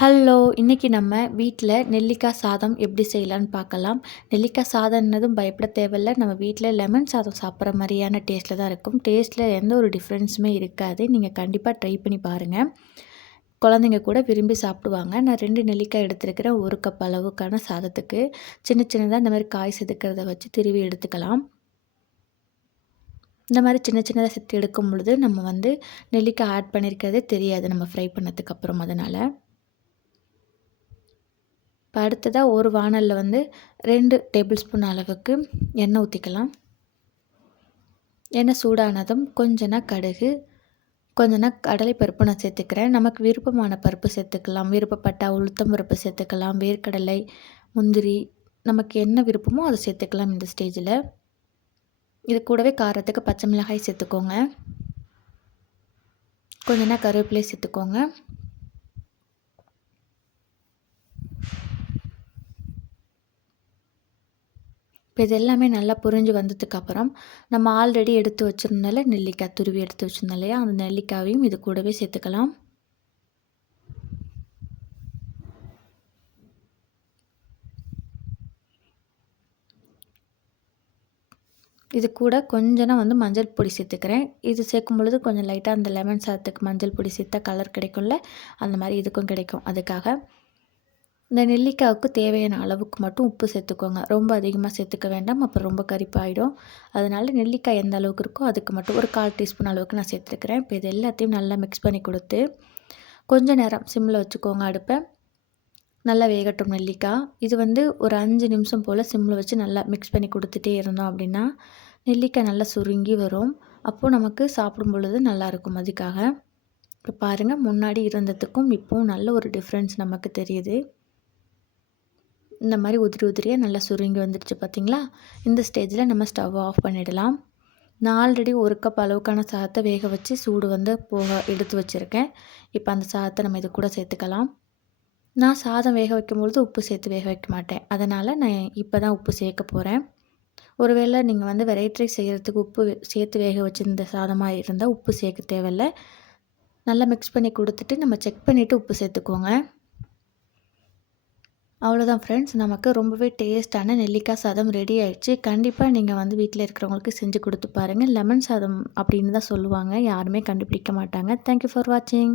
Hello இன்றைக்கி நம்ம வீட்டில் நெல்லிக்காய் சாதம் எப்படி செய்யலான்னு பார்க்கலாம். நெல்லிக்காய் சாதம்னதும் பயப்பட தேவையில்ல. நம்ம வீட்டில் லெமன் சாதம் சாப்பிட்ற மாதிரியான டேஸ்ட்டில் தான் இருக்கும். டேஸ்ட்டில் எந்த ஒரு டிஃப்ரென்ஸுமே இருக்காது. நீங்கள் கண்டிப்பாக ட்ரை பண்ணி பாருங்கள் குழந்தைங்க கூட விரும்பி சாப்பிடுவாங்க. நான் ரெண்டு நெல்லிக்காய் எடுத்துருக்கிறேன். ஒரு கப் அளவுக்கான சாதத்துக்கு. சின்ன சின்னதாக இந்த மாதிரி காய் செதுக்கிறத வச்சு திருவி எடுத்துக்கலாம். இந்த மாதிரி சின்ன சின்னதாக செத்து எடுக்கும் பொழுது நம்ம வந்து நெல்லிக்காய் ஆட் பண்ணியிருக்கிறதே தெரியாது. நம்ம ஃப்ரை பண்ணதுக்கப்புறம் அதனால். அடுத்ததாக ஒரு வானலில் வந்து ரெண்டு டேபிள் ஸ்பூன் அளவுக்கு எண்ணெய் ஊற்றிக்கலாம் எண்ணெய் சூடானதும் கொஞ்சனா கடுகு கொஞ்சனா கடலை பருப்பு நான் சேர்த்துக்கிறேன். நமக்கு விருப்பமான பருப்பு சேர்த்துக்கலாம். விருப்பப்பட்ட உளுத்தம் பருப்பு சேர்த்துக்கலாம். வேர்க்கடலை முந்திரி நமக்கு என்ன விருப்பமோ அதை சேர்த்துக்கலாம் இந்த ஸ்டேஜில். இது கூடவே காரத்துக்கு பச்சை மிளகாய் சேர்த்துக்கோங்க. கொஞ்சனா கருவேப்பிலை சேர்த்துக்கோங்க. இப்போ இது எல்லாமே நல்லா புரிஞ்சு வந்ததுக்கப்புறம் நம்ம ஆல்ரெடி எடுத்து வச்சுருந்தால நெல்லிக்காய் துருவி எடுத்து வச்சுருந்தோம் இல்லையா? அந்த நெல்லிக்காயையும் இது கூடவே சேர்த்துக்கலாம். இது கூட கொஞ்சம் வந்து மஞ்சள் பொடி சேர்த்துக்கிறேன். இது சேர்க்கும் பொழுது கொஞ்சம் லைட்டாக அந்த லெமன் சாதத்துக்கு மஞ்சள் பொடி சேர்த்தா கலர் கிடைக்கும்ல? அந்த மாதிரி இதுக்கும் கிடைக்கும். அதுக்காக இந்த நெல்லிக்காய்க்கு தேவையான அளவுக்கு மட்டும் உப்பு சேர்த்துக்கோங்க. ரொம்ப அதிகமாக சேர்த்துக்க வேண்டாம். அப்புறம் ரொம்ப கரிப்பாயிடும். அதனால் நெல்லிக்காய் எந்த அளவுக்கு இருக்கோ அதுக்கு மட்டும் ஒரு கால் டீஸ்பூன் அளவுக்கு நான் சேர்த்துருக்கிறேன் இப்போ இது எல்லாத்தையும் நல்லா மிக்ஸ் பண்ணி கொடுத்து கொஞ்சம் நேரம் சிம்மில் வச்சுக்கோங்க அடுப்பை. நல்லா வேகட்டும் நெல்லிக்காய். இது வந்து ஒரு அஞ்சு நிமிஷம் போல் சிம்மில் வச்சு நல்லா மிக்ஸ் பண்ணி கொடுத்துட்டே இருந்தோம் அப்படின்னா நெல்லிக்காய் நல்லா சுருங்கி வரும். அப்போது நமக்கு சாப்பிடும் பொழுது நல்லாயிருக்கும் அதுக்காக. இப்போ பாருங்கள் முன்னாடி இருந்ததுக்கும் இப்போவும் நல்ல ஒரு டிஃப்ரென்ஸ் நமக்கு தெரியுது. இந்த மாதிரி உதிரி உதிரியாக நல்லா சுருங்கி வந்துடுச்சு பார்த்திங்களா இந்த ஸ்டேஜில் நம்ம ஸ்டவ் ஆஃப் பண்ணிடலாம். நான் ஆல்ரெடி ஒரு கப் அளவுக்கான சாதத்தை வேக வச்சு சூடு வந்து போக எடுத்து வச்சுருக்கேன். இப்போ அந்த சாதத்தை நம்ம இது கூட சேர்த்துக்கலாம். நான் சாதம் வேக வைக்கும்பொழுது உப்பு சேர்த்து வேக வைக்க மாட்டேன். அதனால் நான் இப்போ தான் உப்பு சேர்க்க போகிறேன் ஒருவேளை நீங்கள் வந்து வெரைட்டி ரைஸ் செய்கிறதுக்கு உப்பு சேர்த்து வேக வச்சுருந்த சாதமாக இருந்தால் உப்பு சேர்க்க தேவையில்லை. நல்லா மிக்ஸ் பண்ணி கொடுத்துட்டு நம்ம செக் பண்ணிவிட்டு உப்பு சேர்த்துக்கோங்க. அவ்வளோதான் ஃப்ரெண்ட்ஸ் நமக்கு ரொம்பவே டேஸ்ட்டான நெல்லிக்காய் சாதம் ரெடி ஆயிடுச்சு. கண்டிப்பாக நீங்கள் வந்து வீட்டில் இருக்கிறவங்களுக்கு செஞ்சு கொடுத்து பாருங்கள் லெமன் சாதம் அப்படின்னு தான் சொல்லுவாங்க. யாருமே கண்டுபிடிக்க மாட்டாங்க. தேங்க்யூ ஃபார் வாட்சிங்